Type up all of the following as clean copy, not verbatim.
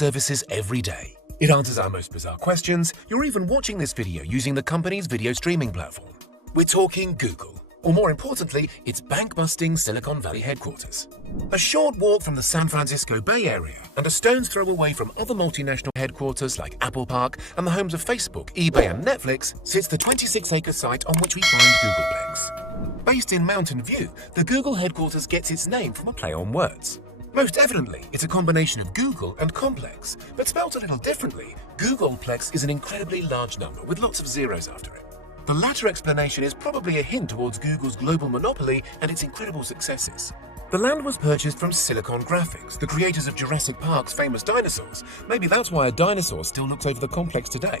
services every day. It answers our most bizarre questions. You're even watching this video using the company's video streaming platform. We're talking Google. Or more importantly, its bank-busting Silicon Valley headquarters. A short walk from the San Francisco Bay Area and a stone's throw away from other multinational headquarters like Apple Park and the homes of Facebook, eBay and Netflix sits the 26-acre site on which we find googolplex. Based in Mountain View, the Google headquarters gets its name from a play on words. Most evidently, it's a combination of Google and complex, but spelt a little differently, googolplex is an incredibly large number with lots of zeros after it. The latter explanation is probably a hint towards Google's global monopoly and its incredible successes. The land was purchased from Silicon Graphics, the creators of Jurassic Park's famous dinosaurs. Maybe that's why a dinosaur still looks over the complex today.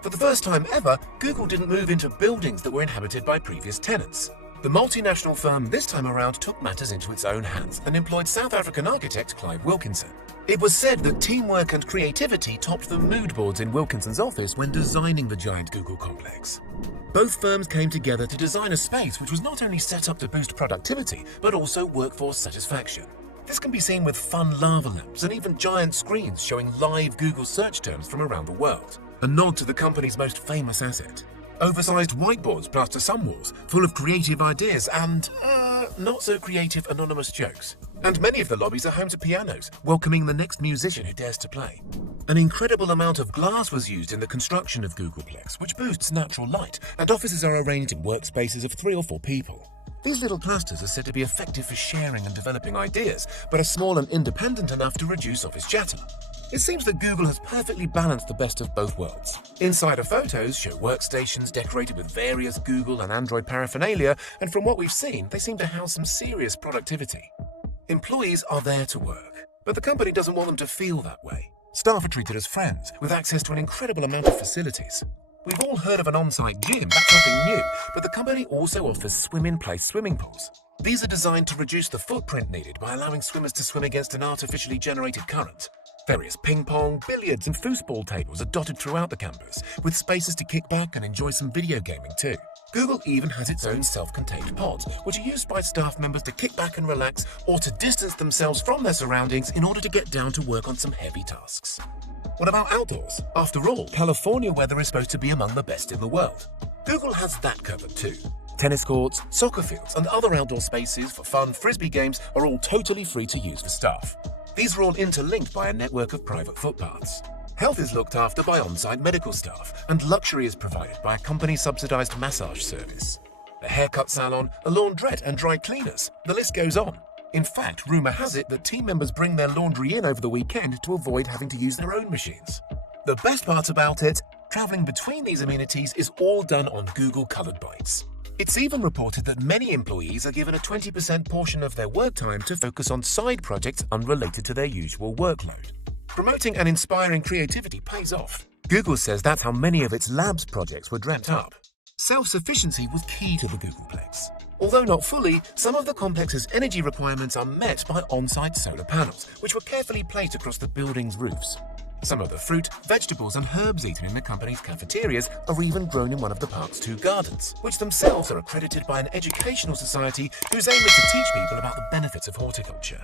For the first time ever, Google didn't move into buildings that were inhabited by previous tenants. The multinational firm this time around took matters into its own hands and employed South African architect Clive Wilkinson. It was said that teamwork and creativity topped the mood boards in Wilkinson's office when designing the giant Google complex. Both firms came together to design a space which was not only set up to boost productivity, but also workforce satisfaction. This can be seen with fun lava lamps and even giant screens showing live Google search terms from around the world, a nod to the company's most famous asset. Oversized whiteboards plaster some walls, full of creative ideas and, not so creative anonymous jokes. And many of the lobbies are home to pianos, welcoming the next musician who dares to play. An incredible amount of glass was used in the construction of googolplex, which boosts natural light, and offices are arranged in workspaces of 3 or 4 people. These little clusters are said to be effective for sharing and developing ideas, but are small and independent enough to reduce office chatter. It seems that Google has perfectly balanced the best of both worlds. Insider photos show workstations decorated with various Google and Android paraphernalia, and from what we've seen, they seem to house some serious productivity. Employees are there to work, but the company doesn't want them to feel that way. Staff are treated as friends, with access to an incredible amount of facilities. We've all heard of an on-site gym, that's nothing new, but the company also offers swim-in-place swimming pools. These are designed to reduce the footprint needed by allowing swimmers to swim against an artificially generated current. Various ping pong, billiards and foosball tables are dotted throughout the campus, with spaces to kick back and enjoy some video gaming too. Google even has its own self-contained pods, which are used by staff members to kick back and relax or to distance themselves from their surroundings in order to get down to work on some heavy tasks. What about outdoors? After all, California weather is supposed to be among the best in the world. Google has that covered too. Tennis courts, soccer fields and other outdoor spaces for fun frisbee games are all totally free to use for staff. These are all interlinked by a network of private footpaths. Health is looked after by on-site medical staff, and luxury is provided by a company-subsidized massage service. A haircut salon, a laundrette and dry cleaners. The list goes on. In fact, rumor has it that team members bring their laundry in over the weekend to avoid having to use their own machines. The best part about it, traveling between these amenities is all done on Google Colored Bytes. It's even reported that many employees are given a 20% portion of their work time to focus on side projects unrelated to their usual workload. Promoting and inspiring creativity pays off. Google says that's how many of its labs projects were dreamt up. Self-sufficiency was key to the Googolplex. Although not fully, some of the complex's energy requirements are met by on-site solar panels, which were carefully placed across the building's roofs. Some of the fruit, vegetables and herbs eaten in the company's cafeterias are even grown in one of the park's 2 gardens, which themselves are accredited by an educational society whose aim is to teach people about the benefits of horticulture.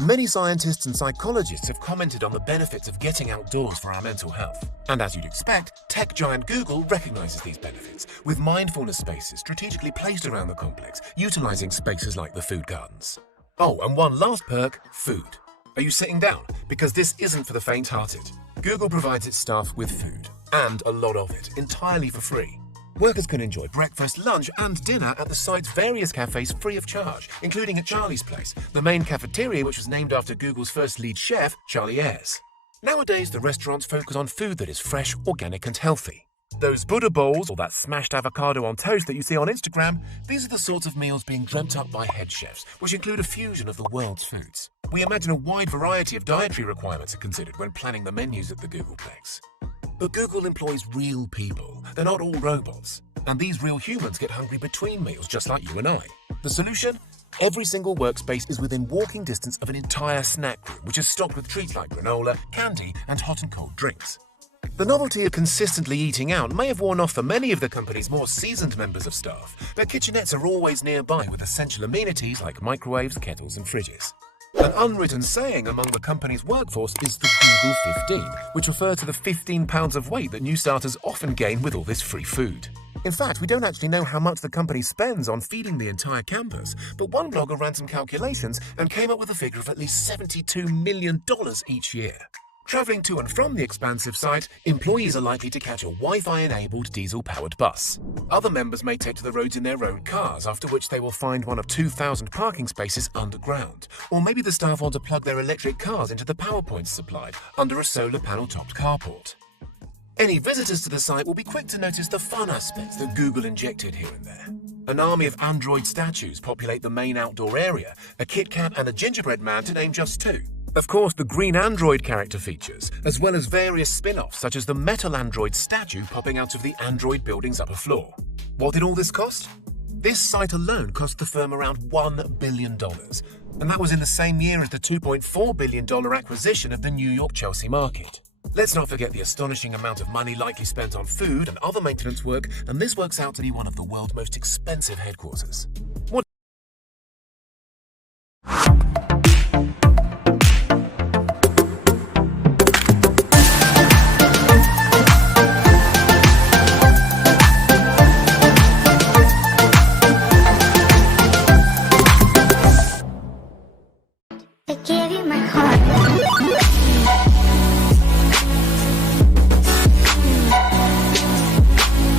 Many scientists and psychologists have commented on the benefits of getting outdoors for our mental health. And as you'd expect, tech giant Google recognizes these benefits, with mindfulness spaces strategically placed around the complex, utilizing spaces like the food gardens. Oh, and one last perk, food. Are you sitting down? Because this isn't for the faint-hearted. Google provides its staff with food, and a lot of it, entirely for free. Workers can enjoy breakfast, lunch and dinner at the site's various cafes free of charge, including at Charlie's Place, the main cafeteria which was named after Google's first lead chef, Charlie Ayres. Nowadays, the restaurants focus on food that is fresh, organic and healthy. Those Buddha bowls or that smashed avocado on toast that you see on Instagram, these are the sorts of meals being dreamt up by head chefs, which include a fusion of the world's foods. We imagine a wide variety of dietary requirements are considered when planning the menus at the Googolplex. But Google employs real people. They're not all robots. And these real humans get hungry between meals just like you and I. The solution? Every single workspace is within walking distance of an entire snack room, which is stocked with treats like granola, candy, and hot and cold drinks. The novelty of consistently eating out may have worn off for many of the company's more seasoned members of staff, but kitchenettes are always nearby with essential amenities like microwaves, kettles, and fridges. An unwritten saying among the company's workforce is the Google 15, which refers to the 15 pounds of weight that new starters often gain with all this free food. In fact, we don't actually know how much the company spends on feeding the entire campus, but one blogger ran some calculations and came up with a figure of at least $72 million each year. Traveling to and from the expansive site, employees are likely to catch a Wi-Fi-enabled diesel-powered bus. Other members may take to the roads in their own cars, after which they will find one of 2,000 parking spaces underground. Or maybe the staff want to plug their electric cars into the power points supplied under a solar panel-topped carport. Any visitors to the site will be quick to notice the fun aspects that Google injected here and there. An army of Android statues populate the main outdoor area, a Kit Kat and a gingerbread man to name just two. Of course, the green Android character features, as well as various spin-offs such as the metal Android statue popping out of the Android building's upper floor. What did all this cost? This site alone cost the firm around $1 billion, and that was in the same year as the $2.4 billion acquisition of the New York Chelsea market. Let's not forget the astonishing amount of money likely spent on food and other maintenance work, and this works out to be one of the world's most expensive headquarters.